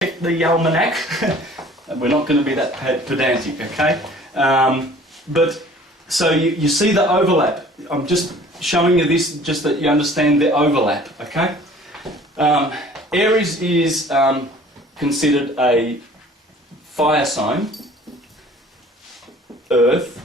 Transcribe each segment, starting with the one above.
the almanac. We're not going to be that pedantic, okay? But so you see the overlap. I'm just showing you this just that you understand the overlap, okay? Aries is considered a fire sign, earth,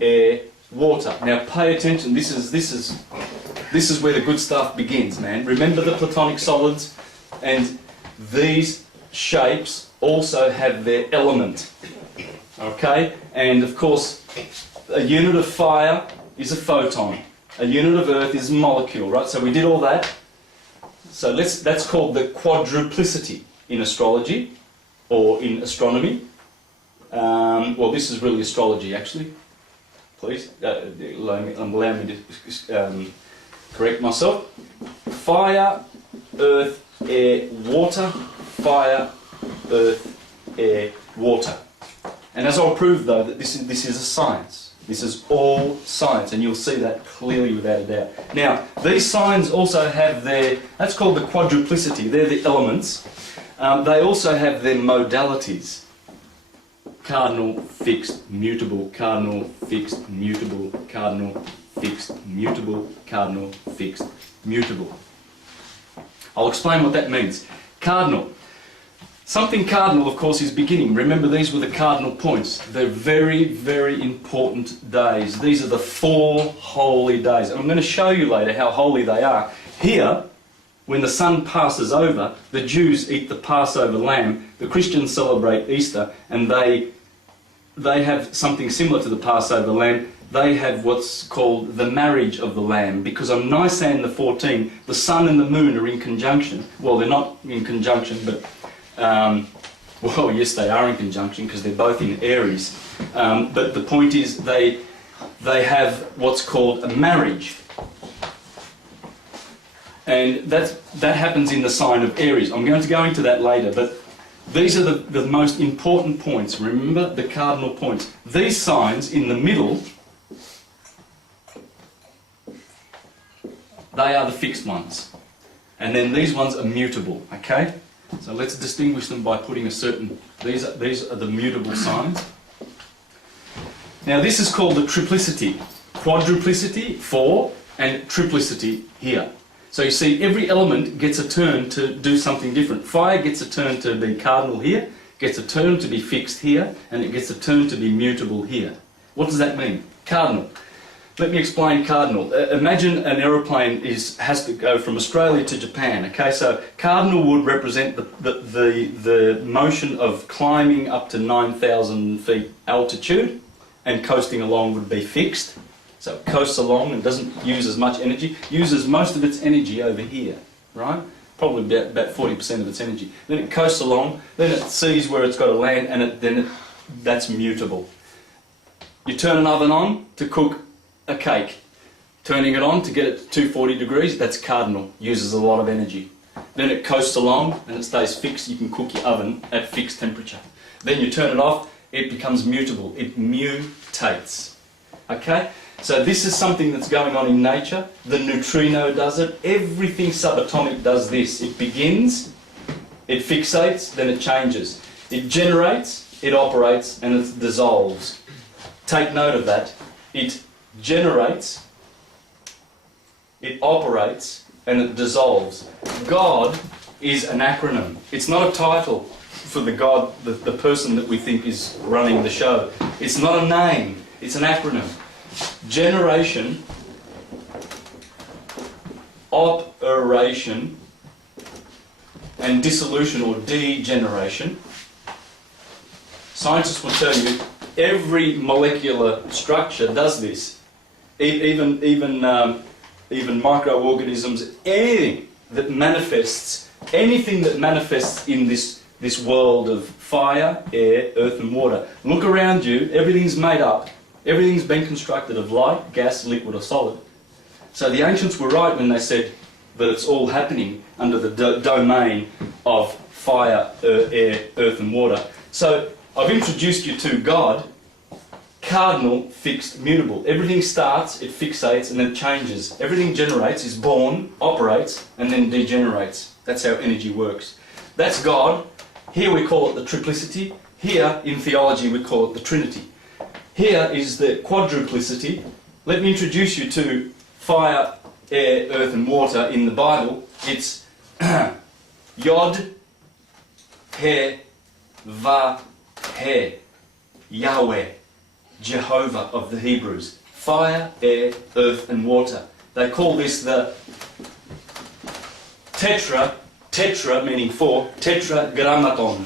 air, water. Now pay attention. This is where the good stuff begins, man. Remember the Platonic solids, and these shapes also have their element. Okay? And of course, a unit of fire is a photon. A unit of earth is a molecule, right? So we did all that. So that's called the quadruplicity in astrology or in astronomy. Well, this is really astrology, actually. Please allow me to correct myself. Fire, earth, air, water. Fire, earth, air, water. And as I'll prove, though, that this is a science. This is all science, and you'll see that clearly without a doubt. Now, these signs also have their, that's called the quadruplicity, they're the elements. They also have their modalities. Cardinal, fixed, mutable, cardinal, fixed, mutable, cardinal, fixed, mutable, cardinal, fixed, mutable. I'll explain what that means. Cardinal. Something cardinal, of course, is beginning. Remember, these were the cardinal points. They're very, very important days. These are the 4 holy days. And I'm going to show you later how holy they are. Here, when the sun passes over, the Jews eat the Passover lamb. The Christians celebrate Easter, and they have something similar to the Passover lamb. They have what's called the marriage of the Lamb, because on Nisan the 14th, the sun and the moon are in conjunction. Well, they're not in conjunction, but well, yes, they are in conjunction because they're both in Aries. But the point is, they have what's called a marriage, and that happens in the sign of Aries. I'm going to go into that later, but these are the most important points. Remember the cardinal points. These signs in the middle, they are the fixed ones, and then these ones are mutable. Okay. So let's distinguish them by putting a certain... These are the mutable signs. Now this is called the triplicity. Quadruplicity, 4, and triplicity here. So you see, every element gets a turn to do something different. Fire gets a turn to be cardinal here, gets a turn to be fixed here, and it gets a turn to be mutable here. What does that mean? Cardinal. Let me explain cardinal. Imagine an aeroplane has to go from Australia to Japan. Okay, so cardinal would represent the motion of climbing up to 9,000 feet altitude, and coasting along would be fixed. So it coasts along and doesn't use as much energy. Uses most of its energy over here, right? Probably about 40% of its energy. Then it coasts along. Then it sees where it's got to land, and that's mutable. You turn an oven on to cook a cake. Turning it on to get it to 240 degrees, that's cardinal, uses a lot of energy. Then it coasts along and it stays fixed. You can cook your oven at fixed temperature. Then you turn it off, it becomes mutable, it mutates. Okay? So this is something that's going on in nature. The neutrino does it. Everything subatomic does this. It begins, it fixates, then it changes. It generates, it operates, and it dissolves. Take note of that. It generates, it operates, and it dissolves. God is an acronym. It's not a title for the God, the person that we think is running the show. It's not a name, it's an acronym. Generation, operation, and dissolution or degeneration. Scientists will tell you every molecular structure does this. Even microorganisms, anything that manifests in this world of fire, air, earth and water. Look around you, everything's made up. Everything's been constructed of light, gas, liquid or solid. So the ancients were right when they said that it's all happening under the domain of fire, air, earth and water. So I've introduced you to God. Cardinal, fixed, mutable. Everything starts, it fixates, and then changes. Everything generates, is born, operates, and then degenerates. That's how energy works. That's God. Here we call it the triplicity. Here, in theology, we call it the Trinity. Here is the quadruplicity. Let me introduce you to fire, air, earth and water in the Bible. It's Yod, He, Va, He, Yahweh, Jehovah of the Hebrews. Fire, air, earth and water. They call this the tetra meaning four, tetragrammaton.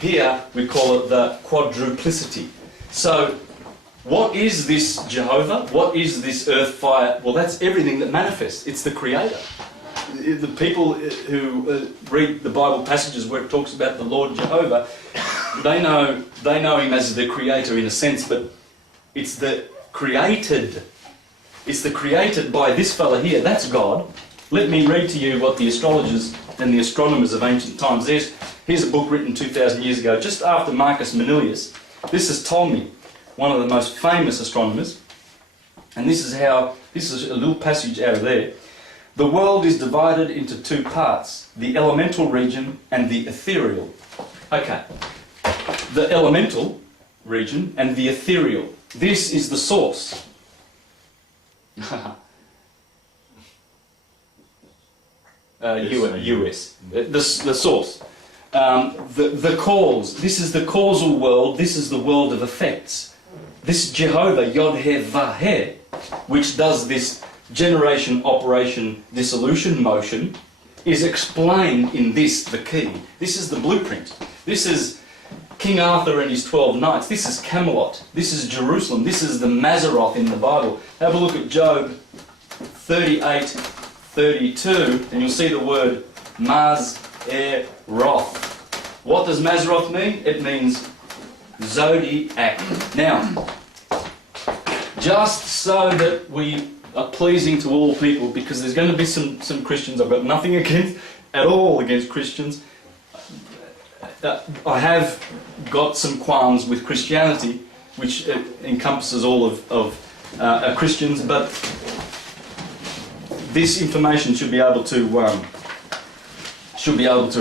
Here we call it the quadruplicity. So what is this Jehovah? What is this earth, fire? Well, that's everything that manifests. It's the Creator. The people who read the Bible passages where it talks about the Lord Jehovah, they know him as the Creator in a sense, but it's the created. It's the created by this fella here. That's God. Let me read to you what the astrologers and the astronomers of ancient times. Here's a book written 2,000 years ago, just after Marcus Manilius. This is Ptolemy, one of the most famous astronomers. And this is a little passage out of there. The world is divided into two parts, the elemental region and the ethereal. Okay, the elemental region and the ethereal. This is the source. US. The source. The cause. This is the causal world. This is the world of effects. This Jehovah, Yod He Va He, which does this generation, operation, dissolution motion, is explained in this, the key. This is the blueprint. This is King Arthur and his 12 knights. This is Camelot. This is Jerusalem. This is the Mazzaroth in the Bible. Have a look at Job 38:32, and you'll see the word Maz-er-roth. What does Mazzaroth mean? It means zodiac. Now, just so that we are pleasing to all people, because there's going to be some Christians, I've got nothing at all against Christians. I have got some qualms with Christianity, which encompasses all of Christians, but this information should be able to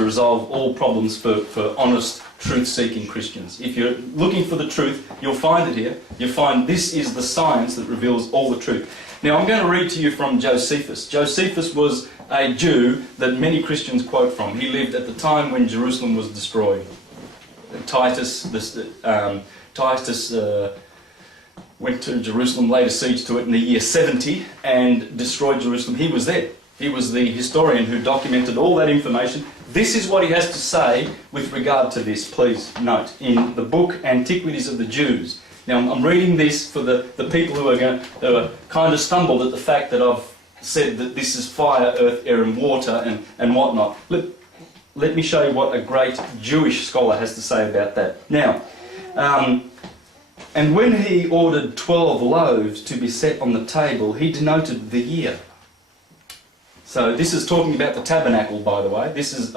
resolve all problems for honest, truth-seeking Christians. If you're looking for the truth, you'll find it here. You'll find this is the science that reveals all the truth. Now, I'm going to read to you from Josephus. Josephus was a Jew that many Christians quote from. He lived at the time when Jerusalem was destroyed. Titus went to Jerusalem, laid a siege to it in the year 70 and destroyed Jerusalem. He was there. He was the historian who documented all that information. This is what he has to say with regard to this, please note, in the book Antiquities of the Jews. Now, I'm reading this for the people who are kind of stumbled at the fact that I've said that this is fire, earth, air and water and whatnot. Let me show you what a great Jewish scholar has to say about that. Now, and when he ordered 12 loaves to be set on the table, he denoted the year. So this is talking about the tabernacle, by the way. This is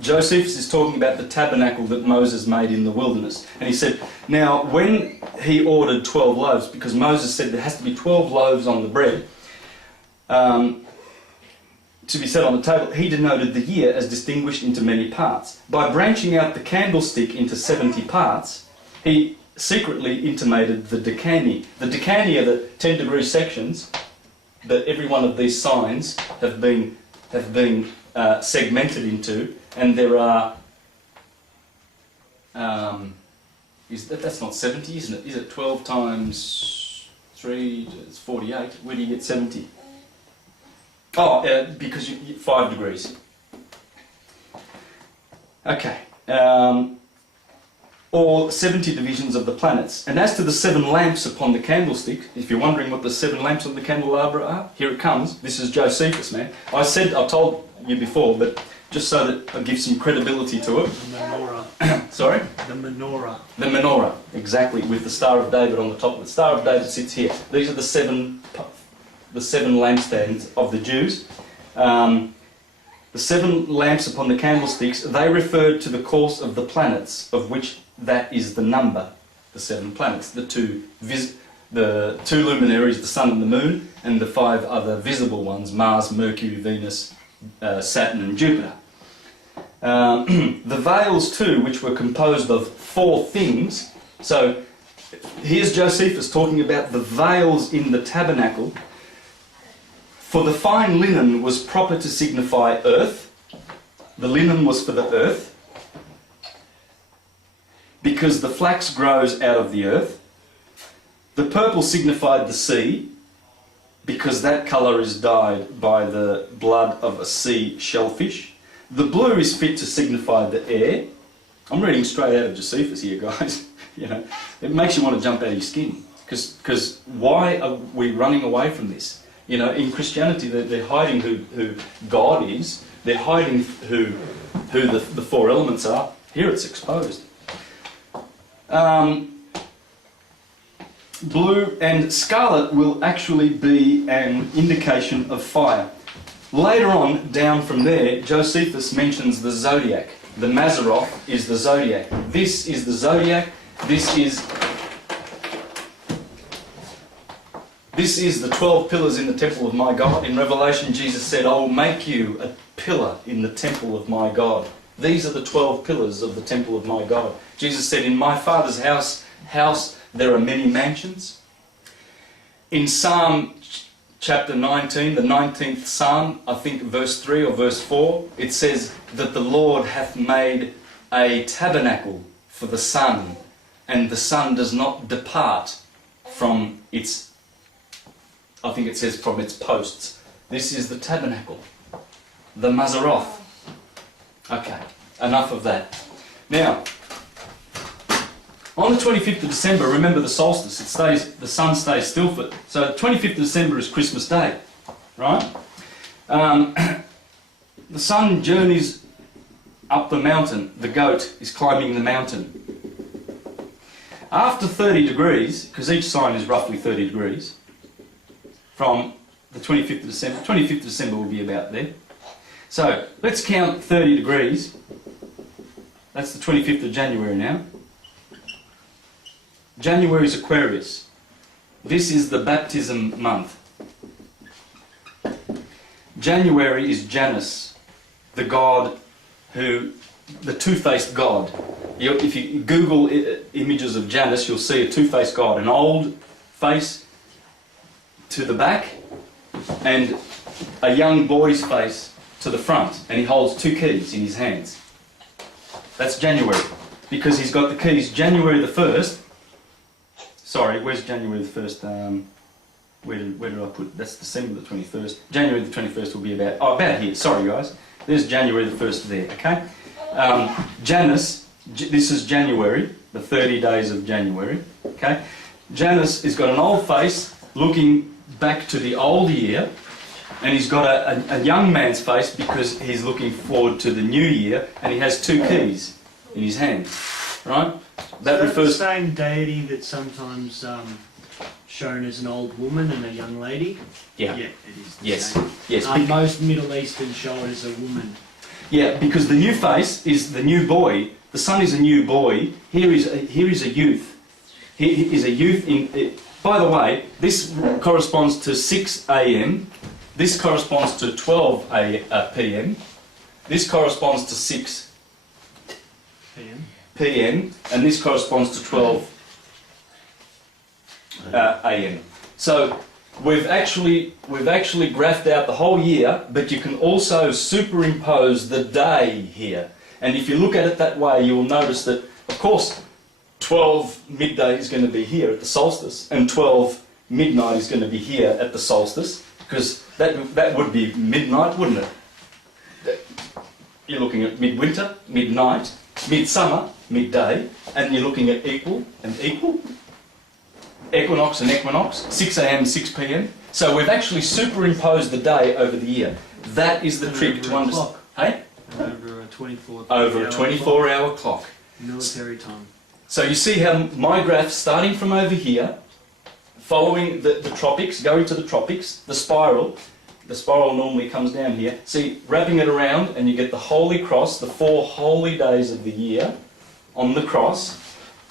Josephus is talking about the tabernacle that Moses made in the wilderness. And he said, now when he ordered 12 loaves, because Moses said there has to be 12 loaves on the bread to be set on the table, he denoted the year as distinguished into many parts. By branching out the candlestick into 70 parts, he secretly intimated the decani. The decani are the 10-degree sections that every one of these signs have been segmented into, and there are that's not 70, isn't it? Is it 12 times 3? It's 48. Where do you get 70? Oh, because you 5 degrees. Okay. Or 70 divisions of the planets. And as to the 7 lamps upon the candlestick, if you're wondering what the 7 lamps on the candelabra are, here it comes. This is Josephus, man. I told you before, but just so that I give some credibility to it. The menorah. Sorry? The menorah. The menorah, exactly, with the Star of David on the top of it. The Star of David sits here. These are the 7 lampstands of the Jews. The 7 lamps upon the candlesticks, they referred to the course of the planets, of which that is the number, the 7 planets, the two luminaries, the sun and the moon, and the 5 other visible ones, Mars, Mercury, Venus, Saturn and Jupiter. The veils too, which were composed of 4 things. So here's Josephus talking about the veils in the tabernacle. For the fine linen was proper to signify earth. The linen was for the earth, because the flax grows out of the earth. The purple signified the sea, because that colour is dyed by the blood of a sea shellfish. The blue is fit to signify the air. I'm reading straight out of Josephus here, guys. You know, it makes you want to jump out of your skin, because why are we running away from this? You know, in Christianity, they're hiding who God is. They're hiding who the 4 elements are. Here it's exposed. Blue and scarlet will actually be an indication of fire. Later on, down from there, Josephus mentions the zodiac. The Mazzaroth is the zodiac. This is the zodiac. This is the 12 pillars in the temple of my God. In Revelation, Jesus said, I will make you a pillar in the temple of my God. These are the 12 pillars of the temple of my God. Jesus said, in my Father's house there are many mansions. In Psalm chapter 19, the 19th Psalm, I think verse 3 or verse 4, it says that the Lord hath made a tabernacle for the sun, and the sun does not depart from its, I think it says from its posts. This is the tabernacle, the Mazzaroth. Okay, enough of that. Now, on the 25th of December, remember the solstice, the sun stays still for, so 25th of December is Christmas Day, right? The sun journeys up the mountain, the goat is climbing the mountain. After 30 degrees, because each sign is roughly 30 degrees, from the 25th of December, 25th of December will be about there. So, let's count 30 degrees. That's the 25th of January now. January is Aquarius. This is the baptism month. January is Janus, the god who, the two-faced god. If you Google images of Janus, you'll see a two-faced god, an old face to the back and a young boy's face to the front, and he holds 2 keys in his hands. That's January, because he's got the keys January the 1st. Sorry, where's January the 1st? Where did I put? That's December the 21st. January the 21st will be about here. Sorry, guys. There's January the 1st there, okay? Janus, this is January, the 30 days of January, okay? Janus has got an old face looking back to the old year, and he's got a young man's face because he's looking forward to the new year, and he has 2 keys in his hand, right? That refers the same deity that's sometimes shown as an old woman and a young lady. Yeah. Yeah, it is. Yes. Same. Yes. Most Middle Eastern show it as a woman. Yeah, because the new face is the new boy. The sun is a new boy. Here is a youth. He is a youth in. By the way, this corresponds to 6 a.m. This corresponds to 12 p.m. This corresponds to 6 p.m. and this corresponds to 12 a.m. So we've actually graphed out the whole year, but you can also superimpose the day here. And if you look at it that way, you will notice that, of course, 12 midday is going to be here at the solstice, and 12 midnight is going to be here at the solstice, because that would be midnight, wouldn't it? You're looking at midwinter, midnight, midsummer, midday, and you're looking at equal and equal, equinox and equinox, 6 a.m., 6 p.m. So we've actually superimposed the day over the year. That is the trick to understand. Hey? Over a 24 Over a 24-hour clock. Military time. So you see how my graph, starting from over here, following the tropics, going to the tropics, the spiral normally comes down here. See, wrapping it around, and you get the Holy Cross, the 4 holy days of the year on the cross,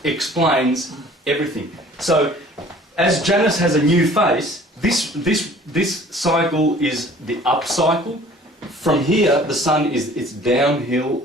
explains everything. So, as Janus has a new face, this cycle is the up cycle. From here, the sun it's downhill